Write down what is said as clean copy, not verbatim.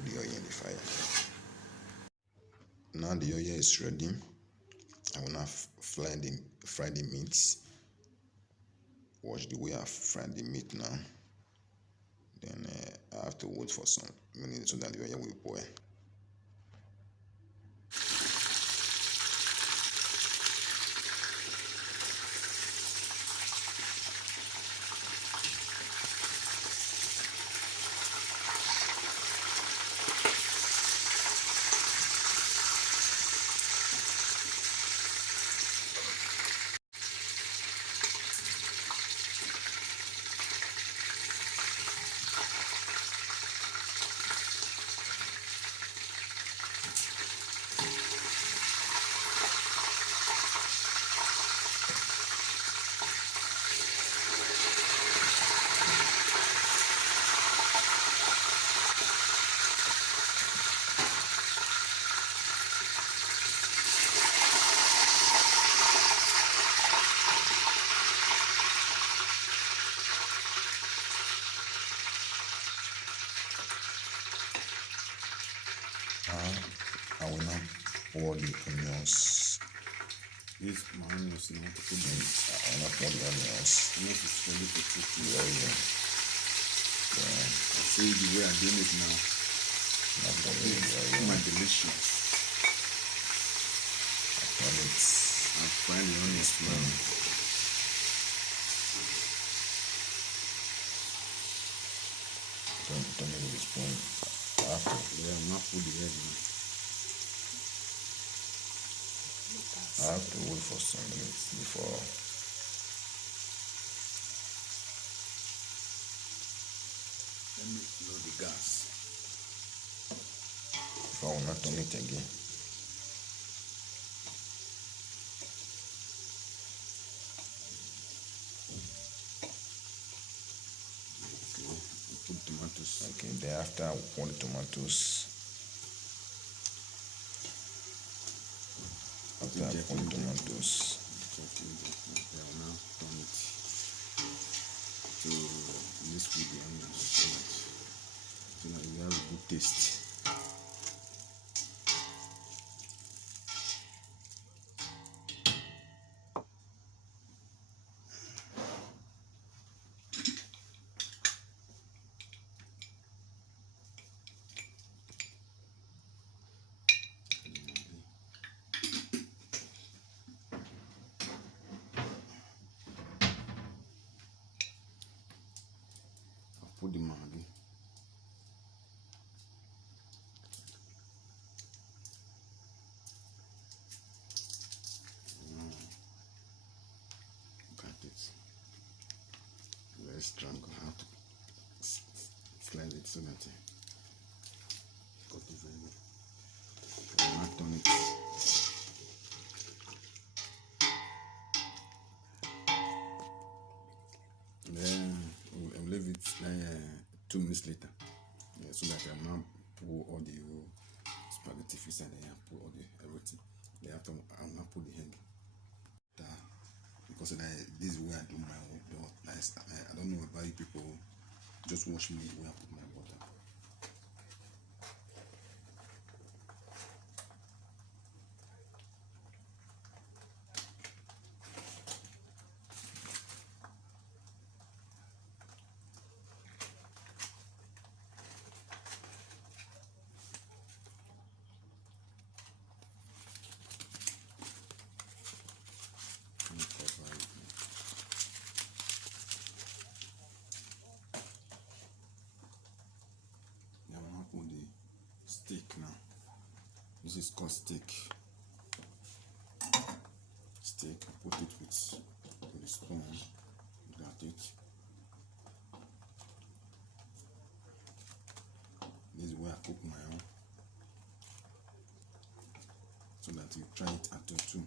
put the oil in the fire. Now the oil is ready. I will now fry the meat. Watch the way I fry the meat now. Then I have to wait for some minutes so that the oil will boil. I will now pour the onions. This my onions now to put them. I will now pour the onions. Onions is ready to cook the oil. I see the way I'm doing it now. Now pour the oil. My delicious. I'm frying the onions well. Don't make the spoon. Yeah, I'm not put the egg now. I have to wait for some minutes before. Let me load the gas. If I will not turn it again. Okay, put tomatoes. Okay, thereafter I will pour the tomatoes. After I pour the tomatoes, I will now turn it to mix with the onions so that you have a good taste. Put the maggi. Look at it. Very strong. I have to slide it so that got it very well. I will not turn it. Then I'll leave it 2 minutes later, so that I now pour all the spaghetti fish and then put all the everything. Then after I'll now put the egg. Because this is where I do my own. I don't know about you people. Just watch me where I put my water. Steak now. This is called steak. Steak, I put it with the spoon. Look at it. This is where I cook my own. So that you try it at your too.